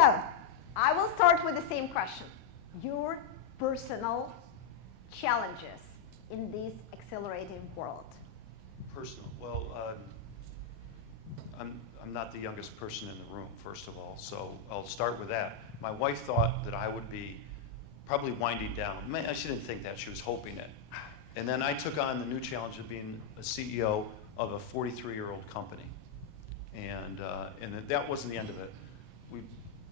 So, I will start with the same question. Your personal challenges in this accelerating world. Personal, well, I'm not the youngest person in the room, first of all, so I'll start with that. My wife thought that I would be probably winding down. She didn't think that, she was hoping it. And then I took on the new challenge of being a CEO of a 43-year-old company. And that wasn't the end of it. We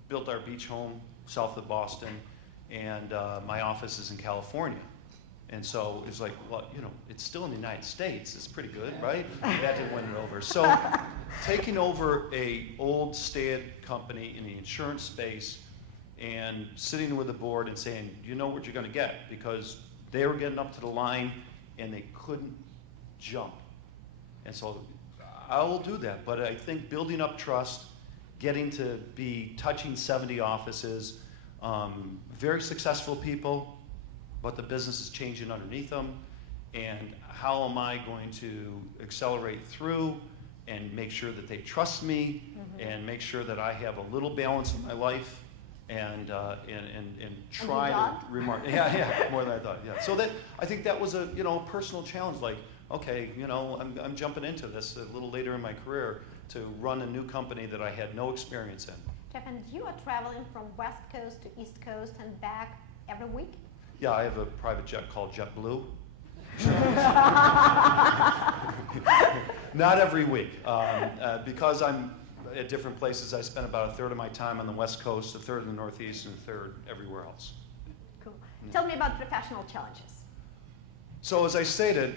built our beach home south of Boston, and my office is in California. And so it's like, well, you know, it's still in the United States. It's pretty good, right? That didn't win it over. So taking over a old staid company in the insurance space and sitting with the board and saying, you know what you're going to get, because they were getting up to the line and they couldn't jump. And so I will do that, but I think building up trust, getting to be touching 70 offices, very successful people, but the business is changing underneath them, and how am I going to accelerate through and make sure that they trust me, and make sure that I have a little balance in my life, and try to remark. Yeah, more than I thought. Yeah. So that, I think that was a personal challenge. Like, okay, I'm jumping into this a little later in my career to run a new company that I had no experience in. Jeff, and you are traveling from West Coast to East Coast and back every week? Yeah, I have a private jet called JetBlue. Not every week. Because I'm at different places, I spend about a third of my time on the West Coast, a third in the Northeast, and a third everywhere else. Cool. Tell me about professional challenges. So as I stated,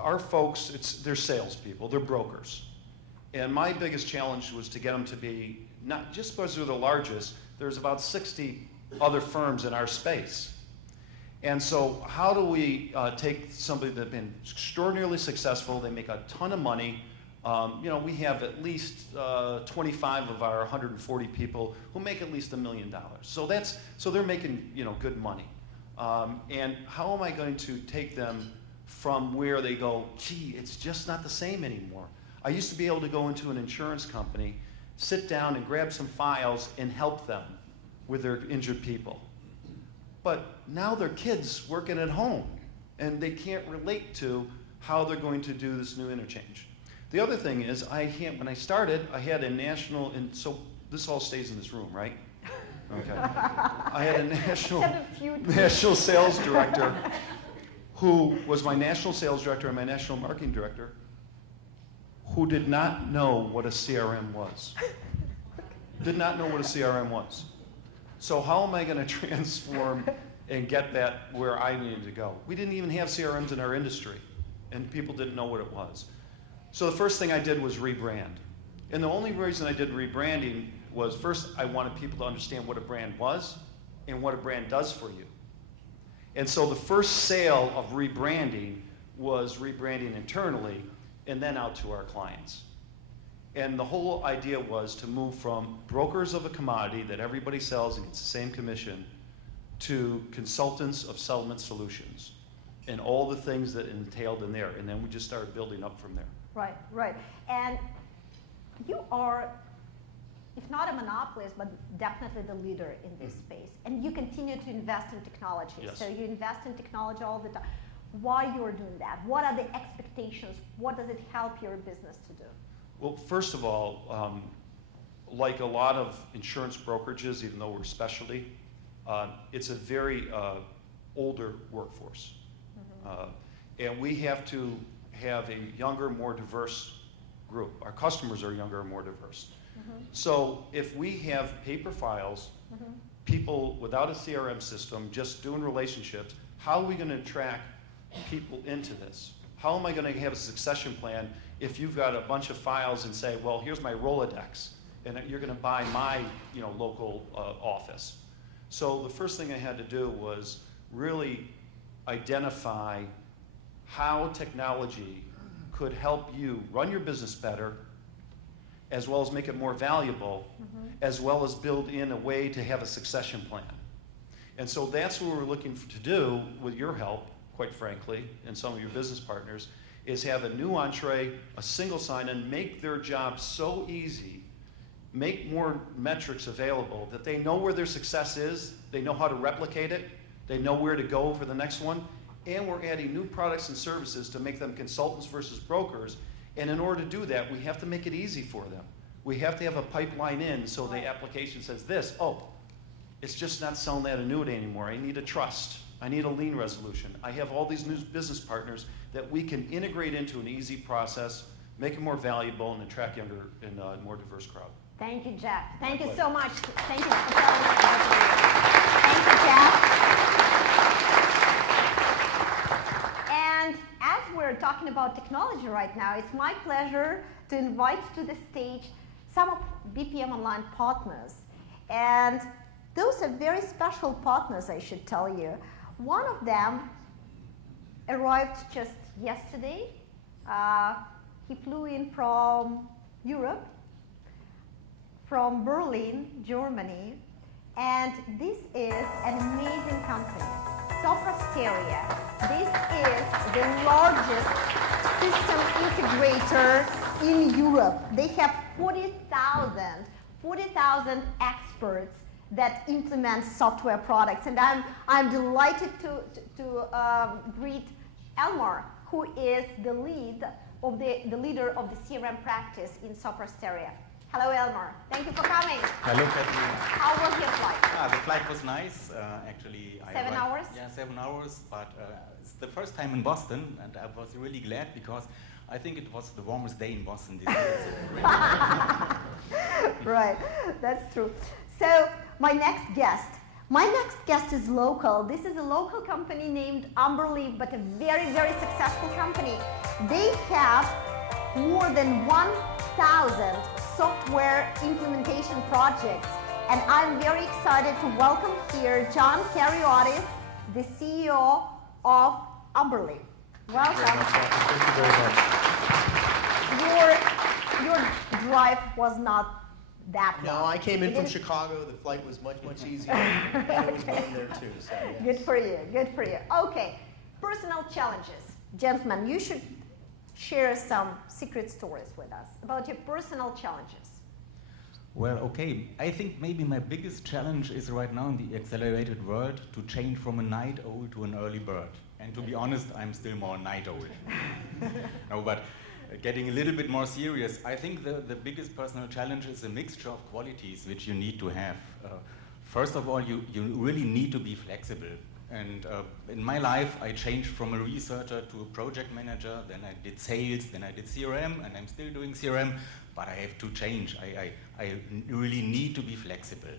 our folks, they're salespeople, they're brokers. And my biggest challenge was to get them to be, not just because they're the largest, there's about 60 other firms in our space. And so how do we take somebody that's been extraordinarily successful, they make a ton of money, we have at least 25 of our 140 people who make at least $1 million. So they're making good money. And how am I going to take them from where they go, gee, it's just not the same anymore. I used to be able to go into an insurance company, sit down and grab some files and help them with their injured people. But now their kids working at home, and they can't relate to how they're going to do this new interchange. The other thing is, when I started, I had a national, and so this all stays in this room, right? Okay. I had a national sales director who was my national sales director and my national marketing director, who did not know what a CRM was. Did not know what a CRM was. So how am I going to transform and get that where I needed to go? We didn't even have CRMs in our industry, and people didn't know what it was. So the first thing I did was rebrand. And the only reason I did rebranding was, first, I wanted people to understand what a brand was and what a brand does for you. And so the first sale of rebranding was rebranding internally and then out to our clients. And the whole idea was to move from brokers of a commodity that everybody sells and gets the same commission to consultants of settlement solutions and all the things that entailed in there. And then we just started building up from there. Right, right. And you are, if not a monopolist, but definitely the leader in this space. And you continue to invest in technology. Yes. So you invest in technology all the time. Why you're doing that? What are the expectations? What does it help your business to do? Well, first of all, like a lot of insurance brokerages, even though we're specialty, it's a very older workforce. And we have to have a younger, more diverse group. Our customers are younger and more diverse. So if we have paper files, people without a CRM system, just doing relationships, how are we going to attract people into this? How am I going to have a succession plan if you've got a bunch of files and say, well, here's my Rolodex, and you're going to buy my local office? So the first thing I had to do was really identify how technology could help you run your business better, as well as make it more valuable, as well as build in a way to have a succession plan. And so that's what we're looking to do with your help, quite frankly, and some of your business partners, is have a new entree, a single sign-in, make their job so easy make more metrics available, that they know where their success is, they know how to replicate it, they know where to go for the next one, and we're adding new products and services to make them consultants versus brokers. And in order to do that, we have to make it easy for them. We have to have a pipeline in so the application says this, oh, it's just not selling that annuity anymore. I need a trust. I need a lien resolution. I have all these new business partners that we can integrate into an easy process, make it more valuable, and attract younger and more diverse crowd. Thank you, Jeff. Thank you so much. Thank you for telling us about it. Thank you, Jeff. And as we're talking about technology right now, it's my pleasure to invite to the stage some of BPM Online partners. And those are very special partners, I should tell you. One of them arrived just yesterday. He flew in from Europe, from Berlin, Germany, and this is an amazing company, Sopra Steria. This is the largest system integrator in Europe. They have 40,000 experts that implement software products, and I'm delighted to greet Elmar, who is the leader of the CRM practice in Sopra Steria. Hello, Elmar. Thank you for coming. Hello, Katrina. How was your flight? The flight was nice. Actually, 7 hours? Yeah, 7 hours. But it's the first time in Boston, and I was really glad because I think it was the warmest day in Boston this year. Right, that's true. So my next guest is local. This is a local company named Umberleaf, but a very, very successful company. They have more than 1,000 software implementation projects. And I'm very excited to welcome here John Karyotis, the CEO of Umberleaf. Welcome. Thank you very much. Your drive was not that long. No, I came in from Chicago. The flight was much, much easier. And it was warm there too. So, yes. Good for you, good for you. Okay, personal challenges. Gentlemen, you should share some secret stories with us about your personal challenges. Well, okay. I think maybe my biggest challenge is right now in the accelerated world to change from a night owl to an early bird. And to be honest, I'm still more night owl. No, but getting a little bit more serious, I think the biggest personal challenge is a mixture of qualities which you need to have. First of all, you really need to be flexible. And in my life, I changed from a researcher to a project manager, then I did sales, then I did CRM, and I'm still doing CRM, but I have to change. I really need to be flexible.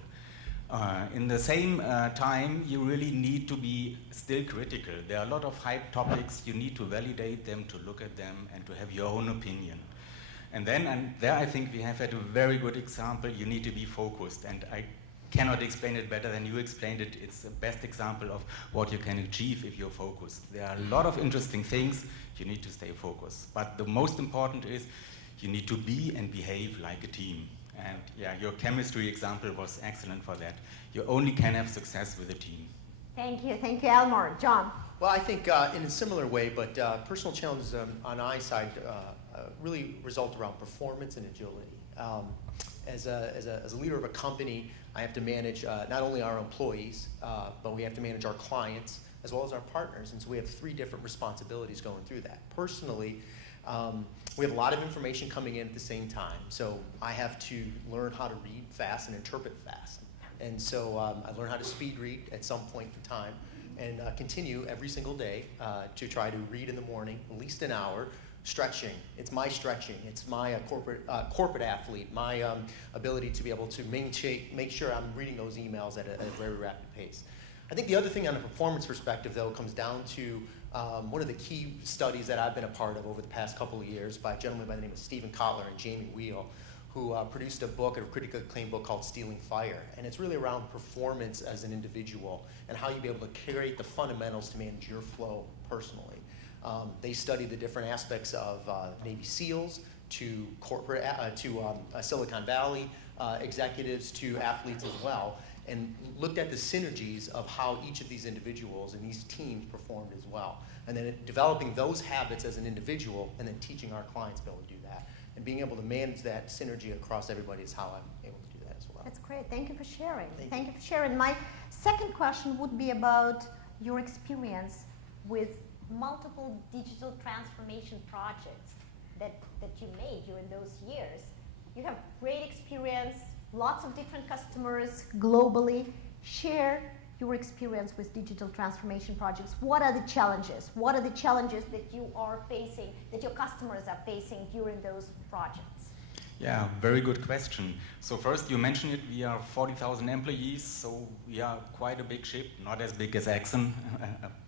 In the same time, you really need to be still critical. There are a lot of hype topics. You need to validate them, to look at them, and to have your own opinion. And there I think we have had a very good example. You need to be focused. And I cannot explain it better than you explained it. It's the best example of what you can achieve if you're focused. There are a lot of interesting things. You need to stay focused. But the most important is you need to be and behave like a team. And yeah, your chemistry example was excellent for that. You only can have success with a team. Thank you, Elmar. John? Well, I think in a similar way, but personal challenges on my side really result around performance and agility. As a leader of a company, I have to manage not only our employees, but we have to manage our clients as well as our partners. And so we have 3 different responsibilities going through that. Personally, we have a lot of information coming in at the same time. So I have to learn how to read fast and interpret fast. And so I learn how to speed read at some point in time and continue every single day to try to read in the morning, at least an hour. Stretching, it's my stretching. It's my corporate athlete, my ability to be able to make sure I'm reading those emails at a very rapid pace. I think the other thing on a performance perspective, though, comes down to one of the key studies that I've been a part of over the past couple of years by a gentleman by the name of Stephen Kotler and Jamie Wheel, who produced a critically acclaimed book called Stealing Fire. And it's really around performance as an individual and how you be able to create the fundamentals to manage your flow personally. They study the different aspects of Navy SEALs to corporate, Silicon Valley executives to athletes as well, and looked at the synergies of how each of these individuals and these teams performed as well. And then developing those habits as an individual and then teaching our clients to be able to do that. and being able to manage that synergy across everybody is how I'm able to do that as well. That's great. Thank you for sharing. Thank You for sharing. My second question would be about your experience with multiple digital transformation projects that you made during those years. You have great experience, lots of different customers globally. Share your experience with digital transformation projects. What are the challenges? What are the challenges that you are facing, that your customers are facing during those projects? Yeah, very good question. So first, you mentioned it, we are 40,000 employees, so we are quite a big ship, not as big as Exxon,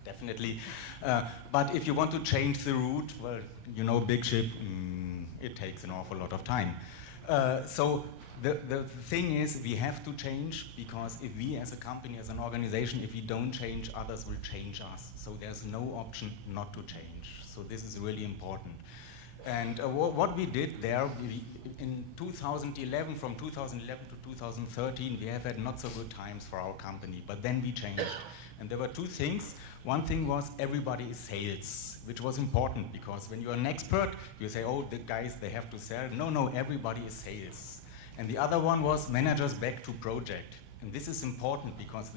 definitely. But if you want to change the route, well, you know, big ship, it takes an awful lot of time. So the thing is, we have to change, because if we as a company, as an organization, if we don't change, others will change us. So there's no option not to change. So this is really important. And what we did there, in 2011, from 2011 to 2013, we have had not so good times for our company, but then we changed. And there were two things. One thing was everybody is sales, which was important, because when you're an expert, you say, oh, the guys, they have to sell. No, everybody is sales. And the other one was managers back to project. And this is important because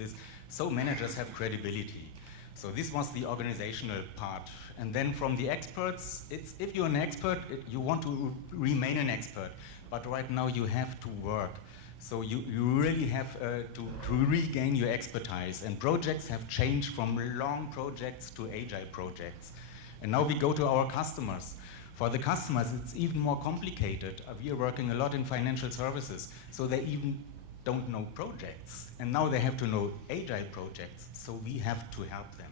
so managers have credibility. So this was the organizational part. And then from the experts, if you're an expert, you want to remain an expert. But right now you have to work. So you really have to regain your expertise. And projects have changed from long projects to agile projects. And now we go to our customers. For the customers, it's even more complicated. We are working a lot in financial services, so they even don't know projects. And now they have to know agile projects, so we have to help them.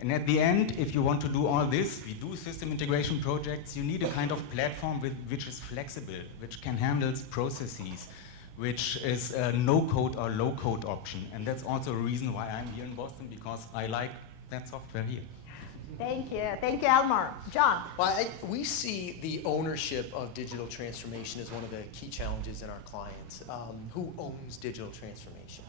And at the end, if you want to do all this, we do system integration projects, you need a kind of platform which is flexible, which can handle processes, which is a no-code or low-code option. And that's also a reason why I'm here in Boston, because I like that software here. Thank you, Elmar. John? Well, we see the ownership of digital transformation as one of the key challenges in our clients. Who owns digital transformation?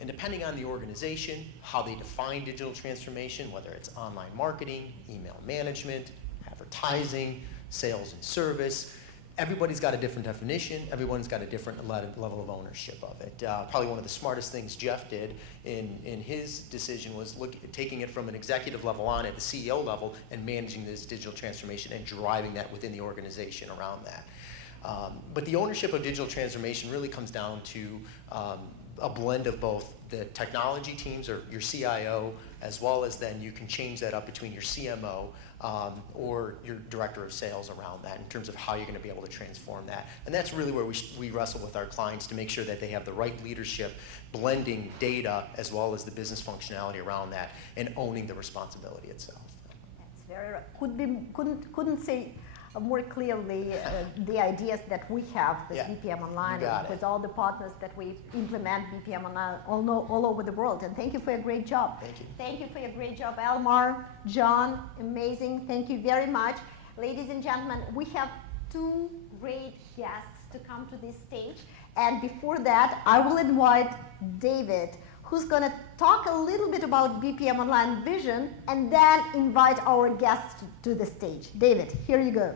And depending on the organization, how they define digital transformation, whether it's online marketing, email management, advertising, sales and service, everybody's got a different definition. Everyone's got a different level of ownership of it. Probably one of the smartest things Jeff did in his decision was taking it from an executive level on at the CEO level and managing this digital transformation and driving that within the organization around that. But the ownership of digital transformation really comes down to a blend of both the technology teams or your CIO, as well as then you can change that up between your CMO or your director of sales around that in terms of how you're going to be able to transform that. And that's really where we wrestle with our clients to make sure that they have the right leadership, blending data as well as the business functionality around that, and owning the responsibility itself. That's very right. Couldn't say more clearly the ideas that we have with BPM Online and with all the partners that we implement BPM Online all over the world. And thank you for a great job. Thank you. Thank you for your great job, Elmar, John, amazing. Thank you very much. Ladies and gentlemen, we have two great guests to come to this stage. And before that, I will invite David, who's going to talk a little bit about BPM Online vision and then invite our guests to the stage. David, here you go.